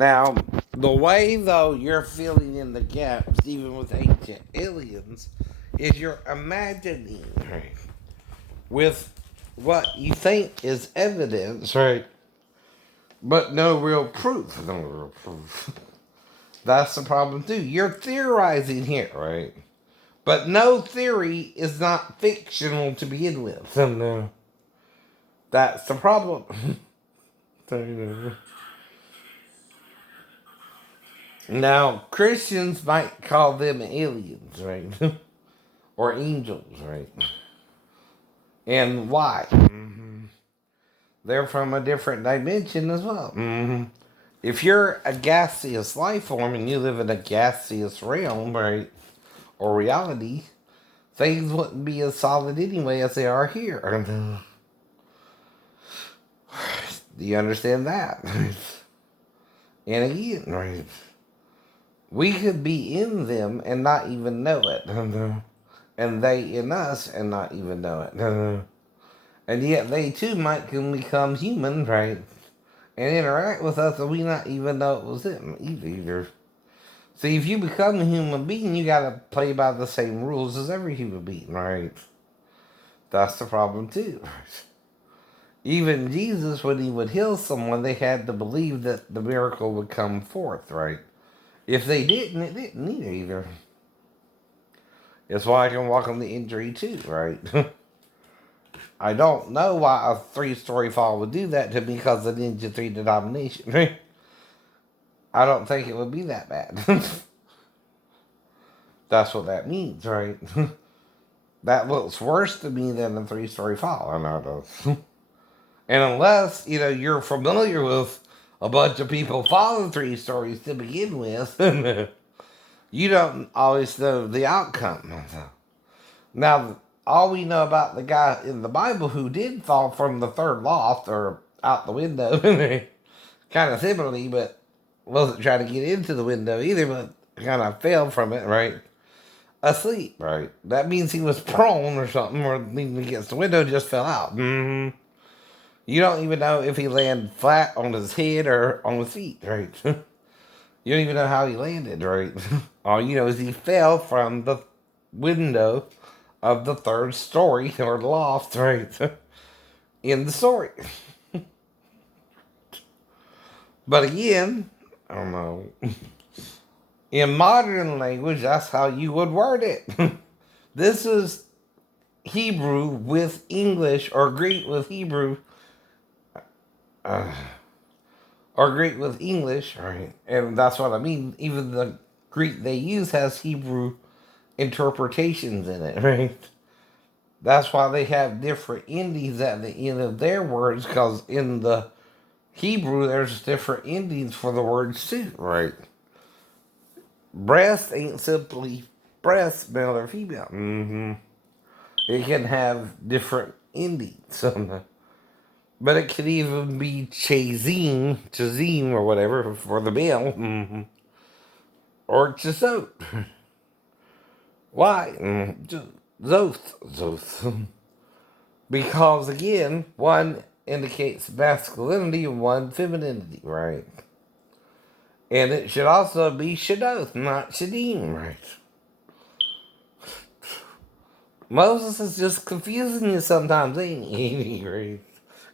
Now, the way, though, you're filling in the gaps, even with ancient aliens, is you're imagining, right, with what you think is evidence, right, but no real proof. No real proof. That's the problem, too. You're theorizing here, right? But no theory is not fictional to begin with. So, no. That's the problem. Now, Christians might call them aliens, right? Or angels, right? And why? They're from a different dimension as well. If you're a gaseous life form and you live in a gaseous realm, right, or reality, things wouldn't be as solid anyway as they are here. Do you understand that? And again, right, we could be in them and not even know it. And they in us and not even know it. And yet they too might can become human, right? And interact with us and we not even know it was them either. See, if you become a human being, you gotta play by the same rules as every human being, right? That's the problem too. Even Jesus, when he would heal someone, they had to believe that the miracle would come forth, right? If they didn't, it didn't either. That's why I can walk on the injury too, right? I don't know why a three-story fall would do that to me because of the Ninja 3 denomination. I don't think it would be that bad. That's what that means, right? That looks worse to me than a three-story fall. I know it does. And unless, you're familiar with a bunch of people falling 3 stories to begin with, you don't always know the outcome. Now, all we know about the guy in the Bible who did fall from the third loft or out the window, kind of similarly, but wasn't trying to get into the window either, but kind of fell from it, right? Asleep, right? That means he was prone or something, or leaning against the window, just fell out. You don't even know if he landed flat on his head or on his feet, right? You don't even know how he landed, right? All you know is he fell from the window of the third story or loft, right? In the story. But again, I don't know. In modern language, that's how you would word it. This is Hebrew with English or Greek with Hebrew. Or Greek with English, right? And that's what I mean. Even the Greek they use has Hebrew interpretations in it, right? That's why they have different endings at the end of their words, because in the Hebrew there's different endings for the words too, right? Breast ain't simply breast, male or female. It can have different endings. But it could even be chazim, or whatever, for the male. Or chazot. Why? Zoth. Because, again, one indicates masculinity and one femininity, right? And it should also be shadoth, not shadim, right? Moses is just confusing you sometimes, ain't he? Right?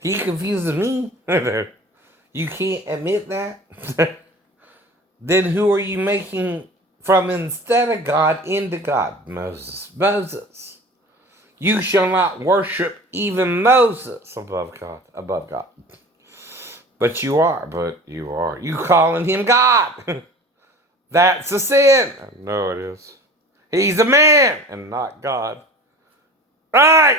He confuses me. You can't admit that? Then who are you making from instead of God into God? Moses. You shall not worship even Moses above God. But you are. You calling him God. That's a sin. I know it is. He's a man and not God. Right.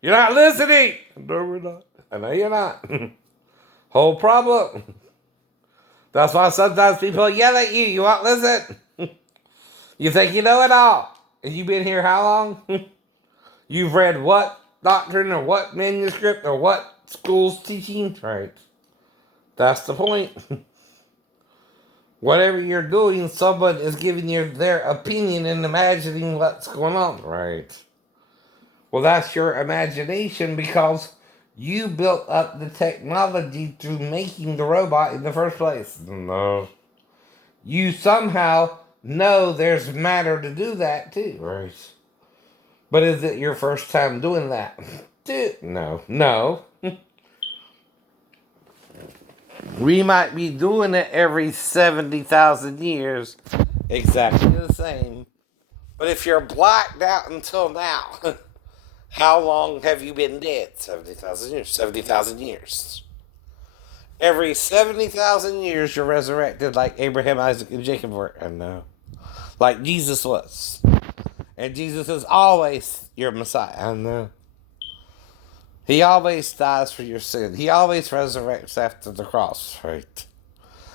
You're not listening. No, we're not. I know you're not. Whole problem. That's why sometimes people yell at you. You won't listen. You think you know it all. And you've been here how long? You've read what doctrine or what manuscript or what school's teaching? Right. That's the point. Whatever you're doing, someone is giving you their opinion and imagining what's going on. Right. Well, that's your imagination because You built up the technology through making the robot in the first place. No. You somehow know there's matter to do that too, right? But is it your first time doing that? Dude, no. No. We might be doing it every 70,000 years. Exactly the same. But if you're blacked out until now, how long have you been dead? 70,000 years. 70,000 years. Every 70,000 years you're resurrected like Abraham, Isaac, and Jacob were. I know. Like Jesus was. And Jesus is always your Messiah. I know. He always dies for your sin. He always resurrects after the cross, right?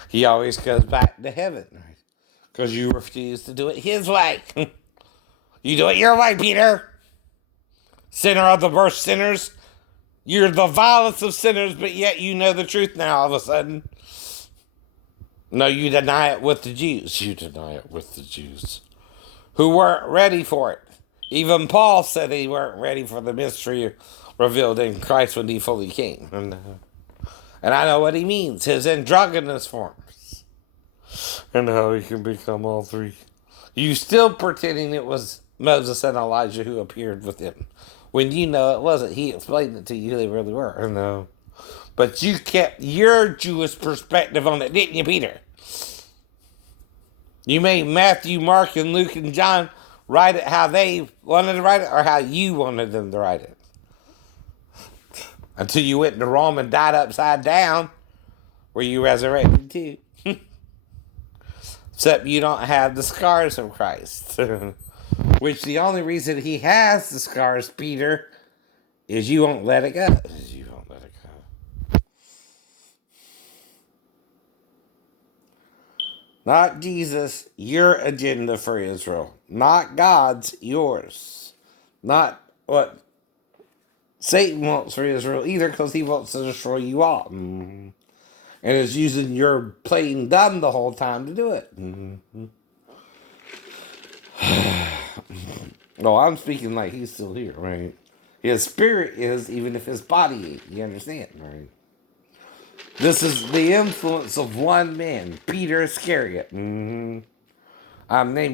He always goes back to heaven, right? Because you refuse to do it his way. You do it your way, Peter. Sinner of the worst sinners. You're the vilest of sinners, but yet you know the truth now all of a sudden. No, you deny it with the Jews. You deny it with the Jews. Who weren't ready for it. Even Paul said he weren't ready for the mystery revealed in Christ when he fully came. And I know what he means. His androgynous forms. And how he can become all three. You still pretending it was Moses and Elijah who appeared with him. When you know it wasn't. He explained it to you. They really were. I know. But you kept your Jewish perspective on it, didn't you, Peter? You made Matthew, Mark, and Luke, and John write it how they wanted to write it or how you wanted them to write it. Until you went to Rome and died upside down, where you resurrected too. Except you don't have the scars of Christ. Which the only reason he has the scars, Peter, is you won't let it go. You won't let it go. Not Jesus, your agenda for Israel. Not God's, yours. Not what Satan wants for Israel either, because he wants to destroy you all. Mm-hmm. And is using your playing dumb the whole time to do it. Mm-hmm. No, I'm speaking like he's still here, right? His spirit is, even if his body ain't. You understand, right? This is the influence of one man, Peter Iscariot. Mm-hmm. I'm naming